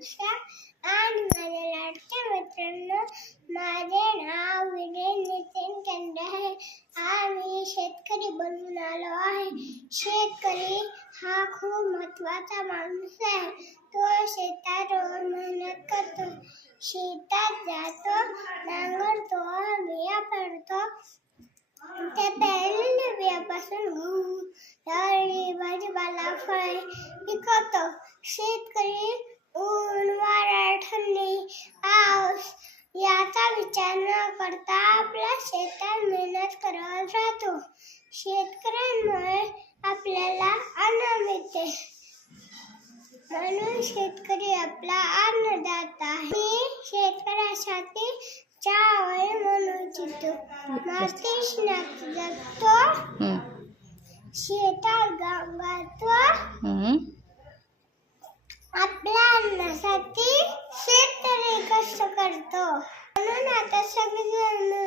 आणि माझ्या लाडक्या मित्रांनो, माझे नाव विजय नितीन केंद्रे आहे. आम्ही शेतकरी बनून आलो आहे. शेतकरी हा खूप महत्त्वाचा माणूस आहे. तो शेतात रोज मेहनत करतो, शेतात जातो, नांगरतो, बिया पेरतो. त्या पेरलेल्या बियापासून गहू, डाळी, भाजीपाला, फळे पिकवतो. शेतकरी ऊन, वारा, थंडी, पाऊस याचा विचार न करता आपल्या शेतात मेहनत करत राहतो. शेतकऱ्यांमुळे आपल्याला अन्न मिळते, म्हणून शेतकरी आपला अन्नदाता आहे. मी शेतकऱ्यासाठी चावल म्हणून इच्छितो. मातीश जगतो, शेतात गातो, आपल्या अन्नासाठी शेतकरी कष्ट करतो. म्हणून आता सगळेजण